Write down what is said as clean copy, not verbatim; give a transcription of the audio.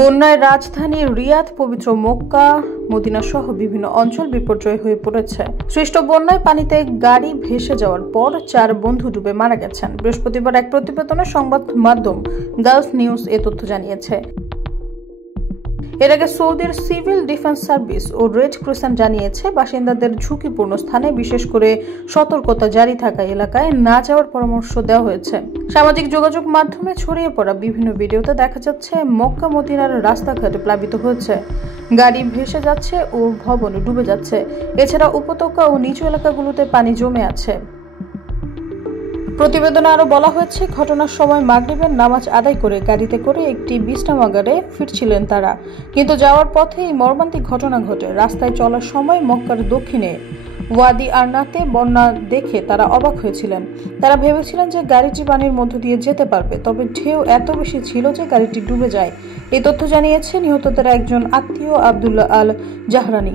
বন্যায় রাজধানী রিয়াদ, পবিত্র মক্কা, মদিনা সহ বিভিন্ন অঞ্চল বিপর্যয় হয়ে পড়েছে। সৃষ্ট বন্যায় পানিতে গাড়ি ভেসে যাওয়ার পর 4 বন্ধু ডুবে মারা গেছেন। বৃহস্পতিবার এক প্রতিবেদনে সংবাদ মাধ্যম গালফ নিউজ এ তথ্য জানিয়েছে। এর আগে সৌদির সিভিল ডিফেন্স সার্ভিস ও রেড ক্রিসেন্ট জানিয়েছে, বাসিন্দাদের ঝুঁকিপূর্ণ স্থানে, বিশেষ করে সতর্কতা জারি থাকা এলাকায় না যাওয়ার পরামর্শ দেওয়া হয়েছে। সামাজিক যোগাযোগ মাধ্যমে ছড়িয়ে পড়া বিভিন্ন ভিডিওতে দেখা যাচ্ছে মক্কা মদিনার রাস্তাঘাট প্লাবিত হচ্ছে, গাড়ি ভেসে যাচ্ছে ও ভবন ডুবে যাচ্ছে। এছাড়া উপত্যকা ও নিচু এলাকাগুলোতে পানি জমে আছে। প্রতিবেদনে আরো বলা হয়েছে, ঘটনার সময় মাগরিবের নামাজ আদায় করে গাড়িতে করে একটি বিশ্রামাগারে ফিরছিলেন তারা, কিন্তু যাওয়ার পথে এই মর্মান্তিক ঘটনা ঘটে। রাস্তায় চলার সময় মক্কার দক্ষিণে ওয়াদি আরনাতে বন্যা দেখে তারা অবাক হয়েছিলেন। তারা ভেবেছিলেন যে গাড়িটি পানির মধ্য দিয়ে যেতে পারবে, তবে ঢেউ এত বেশি ছিল যে গাড়িটি ডুবে যায়। এই তথ্য জানিয়েছে নিহতদের একজন আত্মীয় আব্দুল্লাহ আল জাহরানি।